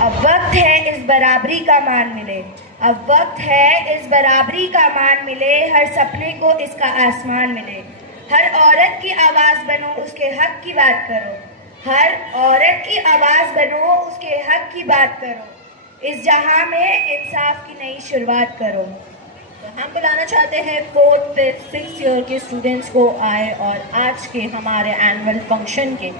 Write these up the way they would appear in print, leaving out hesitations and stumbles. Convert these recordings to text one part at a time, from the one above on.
अब वक्त है इस बराबरी का मान मिले, अब वक्त है इस बराबरी का मान मिले, हर सपने को इसका आसमान मिले। हर औरत की आवाज़ बनो, उसके हक की बात करो, हर औरत की आवाज़ बनो, उसके हक की बात करो, इस जहां में इंसाफ की नई शुरुआत करो। तो हम बुलाना चाहते हैं 4th, 5th, 6th ईयर के स्टूडेंट्स को आए और आज के हमारे एनुअल फंक्शन के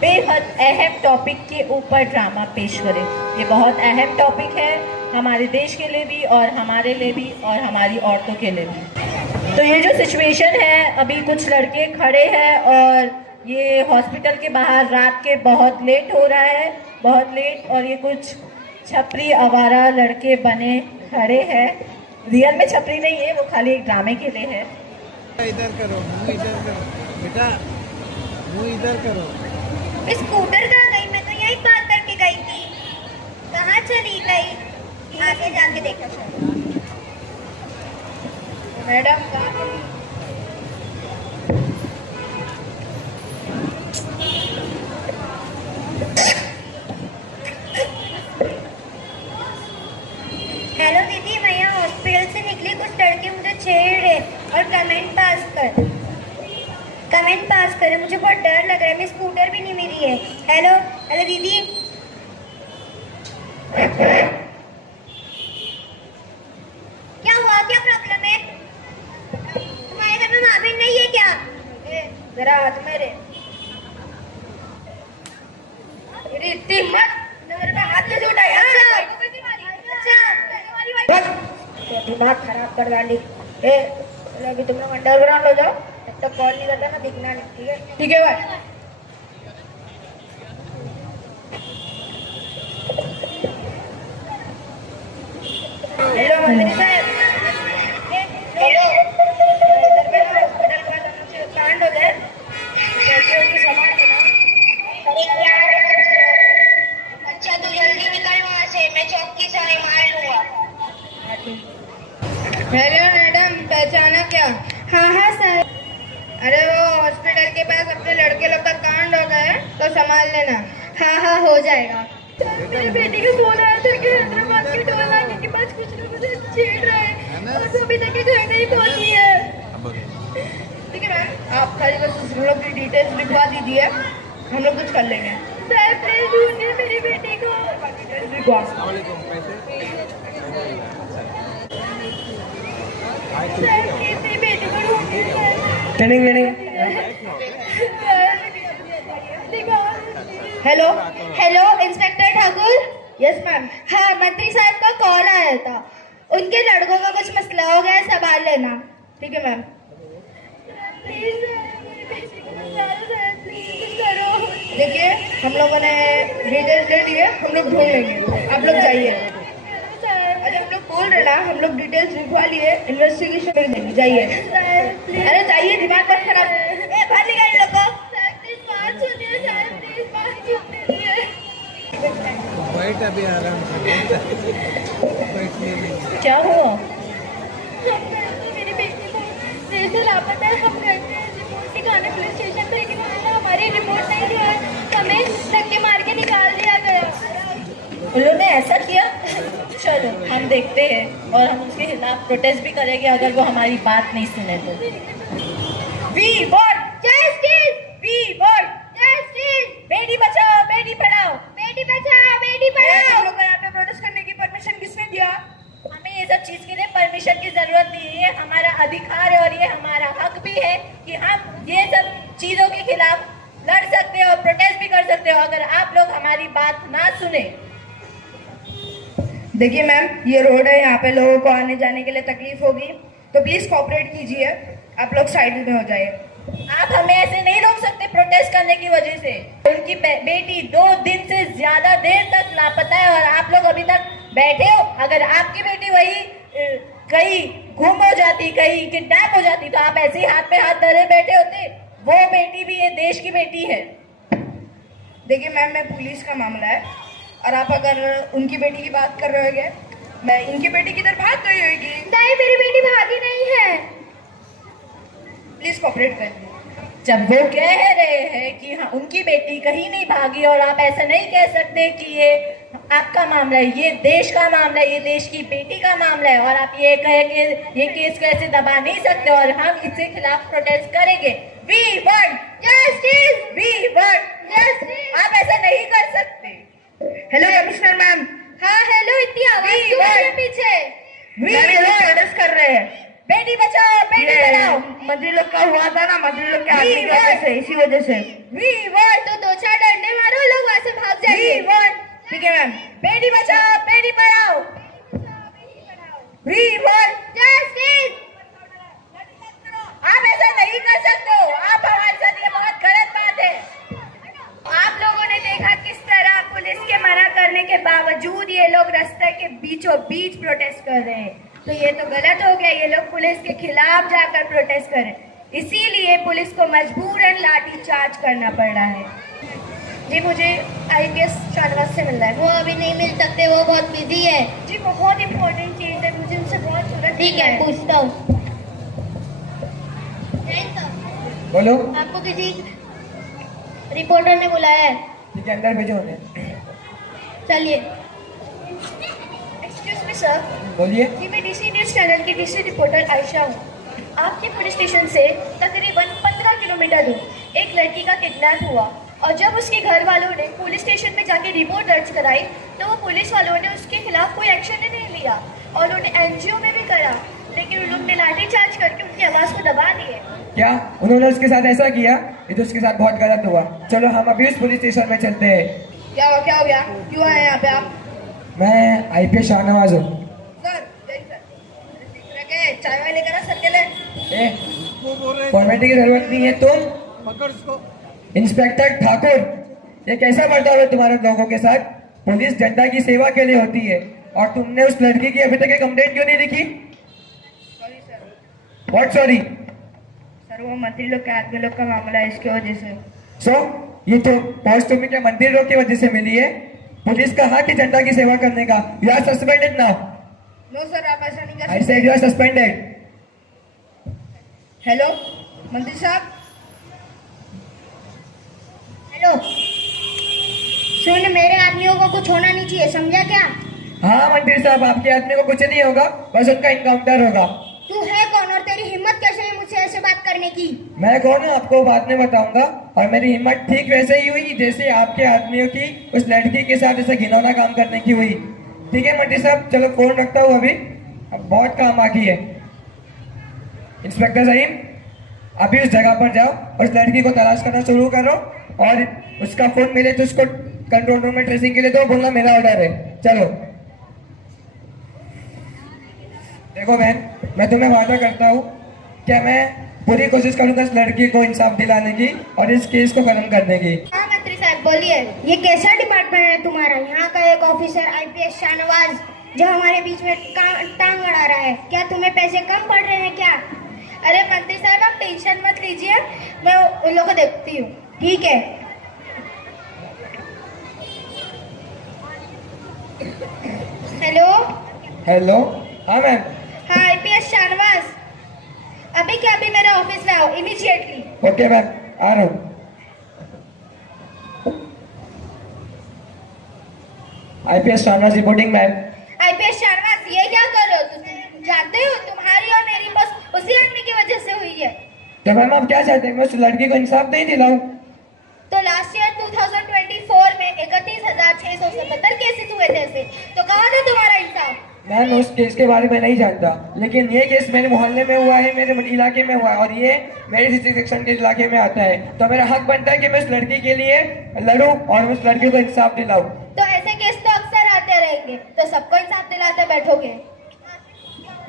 बेहद अहम टॉपिक के ऊपर ड्रामा पेश करें। ये बहुत अहम टॉपिक है हमारे देश के लिए भी और हमारे लिए भी और हमारी औरतों के लिए भी। तो ये जो सिचुएशन है, अभी कुछ लड़के खड़े हैं और ये हॉस्पिटल के बाहर रात के बहुत लेट हो रहा है, बहुत लेट, और ये कुछ छपरी आवारा लड़के बने खड़े हैं। रियल में छपरी नहीं है, वो खाली एक ड्रामे के लिए है। इधर करो, मुंह इधर करो बेटा, मुंह इधर करो। स्कूटर कहाँ गई? मैं तो यही पार करके गई थी, कहाँ चली गई? आगे जाके देखा मैडम कहाँ गई? हेलो दीदी, मैं यहाँ हॉस्पिटल से निकली, कुछ लड़के मुझे छेड़ रहे और कमेंट पास करे, मुझे बहुत डर लग रहा है, मैं स्कूटर भी नहीं मिली है। हेलो हेलो दीदी, क्या हुआ? क्या प्रॉब्लम है? तुम्हारे घर में माँ बहन नहीं है क्या? जरा हाथ मेरे इतनी हिम्मत, मेरे पे हाथ में उठाया। अच्छा, दिमाग खराब कर डाली। अभी तुम लोग अंडरग्राउंड हो जाओ, तब तक कॉल नहीं करता ना, दिखना नहीं। ठीक है? ठीक है भाई। हेलो मंत्री साहब, हेलो, इधर पे ना हॉस्पिटल का कुछ कांड हो गया, कैसे उनकी संभाल लेना। अरे यार, अच्छा तू जल्दी निकल वहाँ से, मैं चौकी से मार लूंगा। हेलो मैडम, पहचाना क्या? हाँ सर। अरे वो हॉस्पिटल के पास अपने लड़के लोग का कांड हो गया है, तो संभाल लेना। हाँ हो जाएगा। मेरी बेटी को फोन आया था कि हैदराबाद के टोल नाके के पास कुछ लोग मुझे छेड़ रहे हैं और वो अभी तक के घर नहीं पहुंची है। ठीक है मैम, आप खाली बस हम लोग की डिटेल्स लिखवा दीजिए, हम लोग कुछ कर लेंगे। सर प्लीज ढूंढिए मेरी बेटी को। सर किसी बेटी को ढूंढिए। Hello hello, inspector Thakur. Yes ma'am. हाँ, मंत्री साहब का कॉल आया था, उनके लड़कों का कुछ मसला हो गया है, संभाल लेना। ठीक है मैम। देखिए, हम लोगों ने डिटेल्स ले लिए, हम लोग ढूंढ लेंगे, आप लोग जाइए। अरे हम लोग बोल रहे ना, हम लोग डिटेल्स लिखवा लिए, इन्वेस्टिगेशन कर देंगे, जाइए। अरे जाइए, दिमाग मत खराब। बाहर निकाल लोगों। बैठ अभी आराम से, क्या हुआ? मेरी बेटी को जैसे लापता है, हम गए थे रिपोर्ट दिखाने पुलिस स्टेशन पे, लेकिन उन्होंने हमारी रिपोर्ट नहीं दिया, हमें धक्के मार के निकाल दिया गया। उन्होंने ऐसा किया? चलो हम देखते हैं और हम उसके खिलाफ प्रोटेस्ट भी करेंगे अगर वो हमारी बात नहीं सुने तो। We want justice, we want justice. बेटी बचाओ, बेटी पढ़ाओ, बेटी बचाओ, बेटी पढ़ाओ। हम लोग को यहाँ पे प्रोटेस्ट करने की परमिशन किसने दिया? हमें ये सब चीज के लिए परमिशन की जरूरत नहीं है, हमारा अधिकार है और ये हमारा हक भी है कि हम ये सब चीजों के खिलाफ लड़ सकते हो और प्रोटेस्ट भी कर सकते हो अगर आप लोग हमारी बात ना सुने। देखिए मैम, ये रोड है, यहाँ पे लोगों को आने जाने के लिए तकलीफ होगी, तो प्लीज कोऑपरेट कीजिए, आप लोग साइड में हो जाइए। आप हमें ऐसे नहीं रोक सकते प्रोटेस्ट करने की वजह से। उनकी बेटी 2 दिन से ज्यादा देर तक लापता है और आप लोग अभी तक बैठे हो। अगर आपकी बेटी वही कहीं गुम हो जाती, कहीं किडनैप हो जाती, तो आप ऐसे ही हाथ पे हाथ धरे बैठे होते। वो बेटी भी ये देश की बेटी है। देखिए मैम, मैं पुलिस का मामला है और आप अगर उनकी बेटी की बात कर रहे होगे, मैं इनकी बेटी की तरफ भाग गई होगी। नहीं, मेरी बेटी भागी नहीं है, प्लीज कोऑपरेट करिए। जब वो कह रहे हैं कि हाँ उनकी बेटी कहीं नहीं भागी और आप ऐसा नहीं कह सकते कि ये आपका मामला है, ये देश का मामला है, ये देश की बेटी का मामला है और आप ये कहे कि ये केस को ऐसे दबा नहीं सकते और हम इसके खिलाफ प्रोटेस्ट करेंगे। We want justice, we want justice. आप ऐसा नहीं कर सकते। Hello commissioner ma'am. हाँ हेलो, इतनी आवाज क्यों आ रही है पीछे? प्रोटेस्ट कर रहे हैं। बेटी बचाओ बेटी पढ़ाओ। मंत्री लोग का हुआ था ना, मंत्री लोग के आदमी की वजह से, इसी वजह से। वी वांट तो दो चार डंडे मारो, लोग वहां से भाग जाएंगे। वी वांट, ठीक है मैम। बेटी बचाओ बेटी पढ़ाओ। We want justice. आप ऐसा नहीं कर सकते हो, आप हमारे साथ, ये बहुत गलत बात है। आप लोगों ने देखा किस तरह पुलिस के मना करने के बावजूद ये लोग रास्ते के बीचों बीच प्रोटेस्ट कर रहे हैं, तो ये तो गलत हो गया। ये लोग पुलिस के खिलाफ जाकर प्रोटेस्ट करें, इसीलिए पुलिस को मजबूरन लाठी चार्ज करना पड़ रहा है। जी मुझे IPS शाहनवाज से मिलना है। वो अभी नहीं मिल सकते, वो बहुत बिजी है। जी बहुत इंपॉर्टेंट चीज है, मुझे उनसे बहुत जरूरत। ठीक है, पूछता हूँ। बोलो। आपको किसी रिपोर्टर ने बुलाया है। ठीक है, अंदर भेजो उन्हें। चलिए। Excuse me sir. बोलिए। जी मैं DC न्यूज चैनल की DC रिपोर्टर आयशा हूँ। आपके पुलिस स्टेशन से तकरीबन 15 किलोमीटर दूर एक लड़की का किडनैप हुआ और जब उसके घर वालों ने पुलिस स्टेशन में जाके रिपोर्ट दर्ज कराई तो वो पुलिस वालों ने उसके खिलाफ कोई एक्शन ही नहीं लिया और उन्होंने NGO में भी करा, लेकिन उन लोग ने लाठीचार्ज करके उनकी आवाज़ को दबा दिए। क्या उन्होंने उसके साथ ऐसा किया? ये तो उसके साथ बहुत गलत हुआ। चलो हम अभी उस पुलिस स्टेशन में चलते हैं। क्या हो गया? क्यों आए यहाँ पे आप? मैं IPS शाहनवाज हूँ। सर चाय वाय लेकर आ सर के लिए। फॉर्मेलिटी की जरूरत नहीं है। तुम इंस्पेक्टर ठाकुर, ये कैसा बर्ताव है तुम्हारे लोगों के साथ? पुलिस जनता की सेवा के लिए होती है और तुमने उस लड़की की अभी तक एक कंप्लेंट क्यों नहीं लिखी? Sorry sir. What sorry? Sir वो मंत्री लोग के आदमी लोग का मामला है, इसकी वजह से। ये तो पोस्ट तुम्हें क्या मंत्री लोग की वजह से मिली है? पुलिस का हक है जनता की सेवा करने का। You are suspended now. No sir, आप ऐसा नहीं कर आई सकते। Said you are suspended. Hello मंत्री साहब। हेलो सुन, मेरे आदमियों को कुछ होना नहीं चाहिए, समझा क्या? हाँ मंत्री साहब, आपके आदमी को कुछ नहीं होगा, बस उनका इनकाउंटर होगा। तू है कौन और तेरी हिम्मत कैसे है मुझसे ऐसे बात करने की? मैं कौन हूँ आपको बाद में बताऊंगा। और मेरी हिम्मत ठीक वैसे ही हुई जैसे आपके आदमियों की उस लड़की के साथ ऐसे घिनौना काम करने की हुई। ठीक है मंत्री साहब, चलो फोन रखता हूँ अभी, अब बहुत काम बाकी है। इंस्पेक्टर सहीम, अभी उस जगह पर जाओ, उस लड़की को तलाश करना शुरू करो और उसका फोन मिले तो उसको कंट्रोल रूम में ट्रेसिंग के लिए दो, बोलना मेरा ऑर्डर है। चलो। देखो बहन, मैं तुम्हें वादा करता हूँ कि मैं पूरी कोशिश करूंगा इस लड़की को इंसाफ दिलाने की और इस केस को खत्म करने की। हाँ मंत्री साहब बोलिए। ये कैसा डिपार्टमेंट है तुम्हारा? यहाँ का एक ऑफिसर IPS शाहनवाज जो हमारे बीच में टांग अड़ा रहा है, क्या तुम्हें पैसे कम पड़ रहे हैं क्या? अरे मंत्री साहब आप टेंशन मत लीजिए, मैं उन लोगों को देखती हूँ। ठीक है। हेलो। हेलो। हाँ मैम। हाँ IPS शाहनवाज, अभी क्या अभी मेरे ऑफिस में आओ इमीडिएटली। ओके मैम, आ रहा हूँ। IPS Shahnawaz reporting ma'am. IPS Shahnawaz, ये क्या कर रहे हो? तुम जानते हो तुम्हारी और मेरी बस उसी आदमी की वजह से हुई है। तो मैम आप क्या चाहते हैं, मैं उस लड़की को इंसाफ नहीं दिलाऊं? तो लास्ट ईयर 2024 में 31,677 केसेस हुए थे ऐसे, तो कहाँ था तुम्हारा इंसाफ? मैम उस केस के बारे में नहीं जानता, लेकिन ये केस मेरे मोहल्ले में हुआ है, मेरे इलाके में हुआ है और ये मेरे सेक्शन के इलाके में आता है, तो मेरा हक बनता है कि मैं उस लड़की के लिए लड़ूं और उस लड़की को इंसाफ दिलाऊं। तो ऐसे केस तो अक्सर आते रहेंगे, तो सबको इंसाफ दिलाते बैठोगे?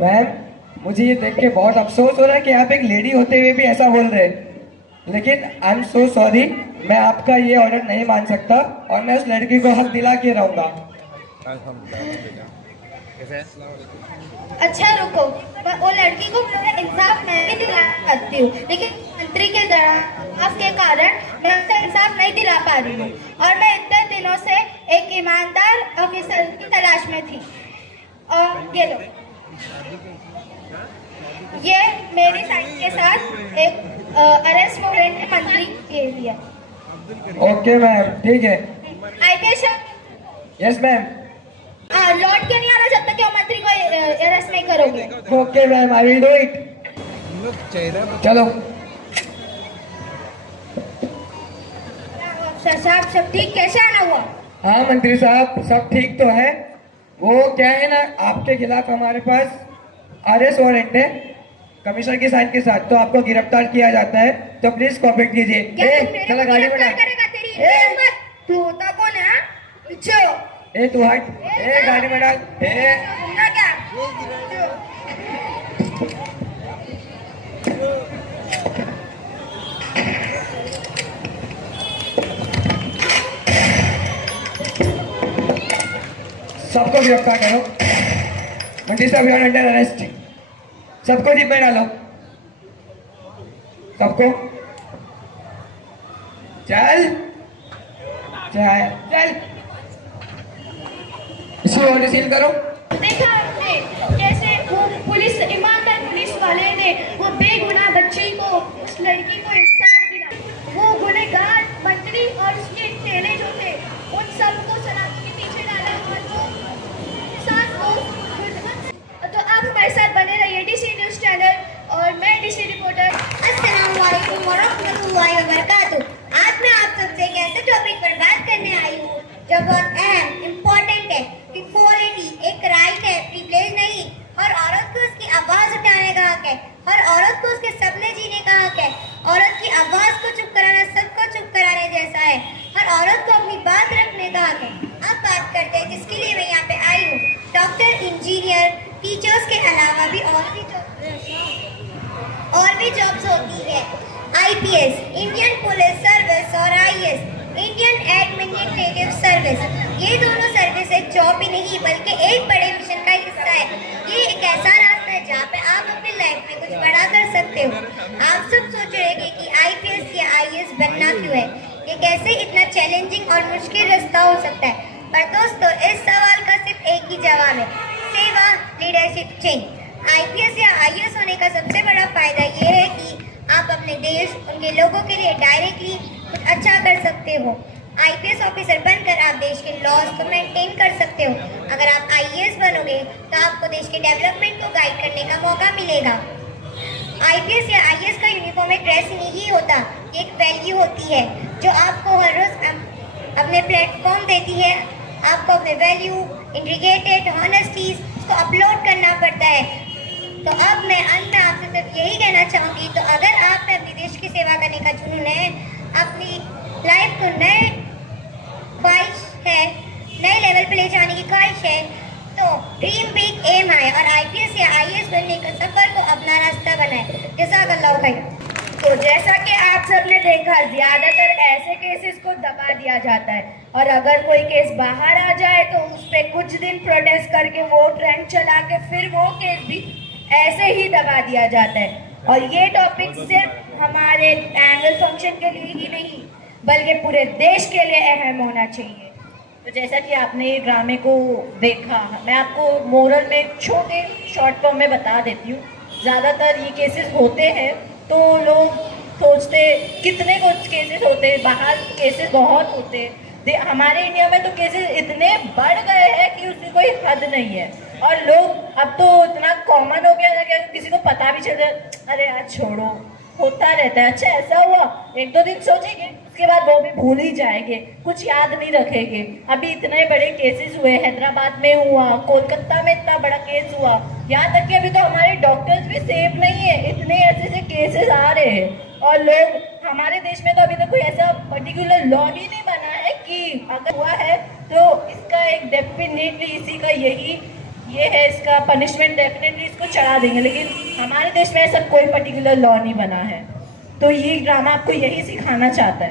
मैम मुझे ये देख के बहुत अफसोस हो रहा है कि आप एक लेडी होते हुए भी ऐसा बोल रहे हैं, लेकिन आई एम सो सॉरी, मैं आपका ये ऑर्डर नहीं मान सकता और मैं उस लड़की को हक दिला के रहूंगा। अच्छा रुको, वो लड़की को मैं इंसाफ नहीं दिला सकती हूँ, लेकिन मंत्री के दबाव के कारण मैं उसे इंसाफ नहीं दिला पा रही हूँ और मैं इतने दिनों से एक ईमानदार ऑफिसर की तलाश में थी। और ये लो, ये मेरी साइन के साथ एक अरेस्ट वारंट मंत्री के लिए। ओके मैम, ठीक है। IPS yes ma'am. लौट के नहीं आना जब तक कि आप मंत्री को अरेस्ट नहीं करोगे। Okay ma'am, I will do it. चलो। अफसर साहब सब ठीक कैसे आना हुआ? हाँ मंत्री साहब, सब ठीक तो है। वो क्या है ना, आपके खिलाफ हमारे पास अरेस्ट वारंट है कमिश्नर के साइन के साथ, तो आपको गिरफ्तार किया जाता है, तो प्लीज कॉपरेट कीजिए। चला गाड़ी में डाल। करेगा तेरी हिम्मत? तू होता कौन है? हाँ? पीछे हो। तू हट। गाड़ी में डाल। सुनना क्या? सबको गिरफ्तार करो। मंत्री साहब, यू आर अंडर अरेस्ट। सबको जीप में डालो। सबको। चल चल चल। इसको ऑर्डर सील करो। देखा आपने कैसे वो पुलिस, ईमानदार पुलिस वाले ने वो बेगुनाह बच्ची को, उस लड़की को इंसाफ दिला। वो गुनहगार मंत्री और उसके चेले जो थे उन सबको सलाखों के पीछे डाला और वो साथ लोग। तो आप हमारे साथ बने रहिए डीसी न्यूज चैनल और मैं डीसी रिपोर्टर। अस्सलाम वालेकुम वरहमतुल्लाहि वबरकातुहू। आज मैं आप सबसे एक ऐसे टॉपिक पर बात करने आई हूँ जो बहुत अहम इम्पोर्टेंट है। इक्वालिटी एक राइट है, प्रिविलेज नहीं। हर औरत को उसकी आवाज उठाने का हक है, हर औरत को उसके सपने जीने का हक है। औरत की आवाज को चुप कराना सबको चुप कराने जैसा है। हर औरत को अपनी बात रखने का हक है। अब बात करते हैं जिसके लिए मैं यहाँ पे आई हूँ। डॉक्टर, इंजीनियर, टीचर्स के अलावा भी और भी जॉब्स होती है। आईपीएस, इंडियन पुलिस सर्विस, और आईएएस, इंडियन एडमिनिस्ट्रेटिव सर्विस। ये दोनों सर्विस एक जॉब ही नहीं बल्कि एक बड़े मिशन का हिस्सा है। ये एक ऐसा रास्ता है जहाँ पे आप अपनी लाइफ में कुछ बड़ा कर सकते हो। आप सब सोच रहे हैं कि आईपीएस या आईएएस बनना क्यों है, ये कैसे इतना चैलेंजिंग और मुश्किल रास्ता हो सकता है। पर दोस्तों, इस सवाल का सिर्फ एक ही जवाब है, सेवा, लीडरशिप, चेंज। आईपीएस या आईएएस होने का सबसे बड़ा फायदा ये है कि आप अपने देश, उनके लोगों के लिए डायरेक्टली कुछ अच्छा कर सकते हो। आईपीएस ऑफिसर बनकर आप देश के लॉज को मेंटेन कर सकते हो। अगर आप आईएएस बनोगे तो आपको देश के डेवलपमेंट को गाइड करने का मौका मिलेगा। आईपीएस या आईएएस का यूनिफॉर्म एक ड्रेस नहीं होता, एक वैल्यू होती है जो आपको हर रोज अपने प्लेटफॉर्म देती है। आपको अपने वैल्यू, इंटीग्रेटेड, ऑनेस्टीज को अपलोड करना पड़ता है। तो अब मैं अंत में आपसे सिर्फ यही कहना चाहूँगी, तो अगर आपने अपने देश की सेवा करने का जुनून है, अपनी लाइफ को नए ख्वाहिश है, नए लेवल पे ले जाने की ख्वाहिश है, तो ड्रीम बिग, एम हाई और आईपीएस या आईएएस बनने का सफर को अपना रास्ता बनाए। जज़ाकल्लाह खैर। तो जैसा कि आप सबने देखा, ज्यादातर ऐसे केसेस को दबा दिया जाता है और अगर कोई केस बाहर आ जाए तो उस पर कुछ दिन प्रोटेस्ट करके वो ट्रेंड चला के फिर वो केस भी ऐसे ही दबा दिया जाता है। और ये टॉपिक सिर्फ हमारे एनुअल फंक्शन के लिए ही नहीं बल्कि पूरे देश के लिए अहम होना चाहिए। तो जैसा कि आपने ये ड्रामे को देखा, मैं आपको मोरल में छोटे शॉर्ट फॉर्म में बता देती हूँ। ज़्यादातर ये केसेस होते हैं तो लोग सोचते कितने कुछ केसेस होते हैं, बाहर केसेस बहुत होते हैं। हमारे इंडिया में तो केसेस इतने बढ़ गए हैं कि उसकी कोई हद नहीं है। और लोग अब तो इतना कॉमन हो गया है कि किसी को पता भी चल जाए, अरे यार छोड़ो, होता रहता है। अच्छा ऐसा हुआ, एक दो दिन सोचेंगे, उसके बाद वो भी भूल ही जाएंगे, कुछ याद नहीं रखेंगे। अभी इतने बड़े केसेस हुए, हैदराबाद में हुआ, कोलकाता में इतना बड़ा केस हुआ, यहाँ तक कि अभी तो हमारे डॉक्टर्स भी सेफ नहीं है, इतने ऐसे केसेस आ रहे हैं। और लोग, हमारे देश में तो अभी तक कोई ऐसा पर्टिकुलर लॉ ही नहीं बना है कि अगर हुआ है तो इसका एक डेफिनेटली इसी का ये है, इसका पनिशमेंट डेफिनेटली इसको चढ़ा देंगे। लेकिन हमारे देश में ऐसा कोई पर्टिकुलर लॉ नहीं बना है। तो ये ड्रामा आपको यही सिखाना चाहता है।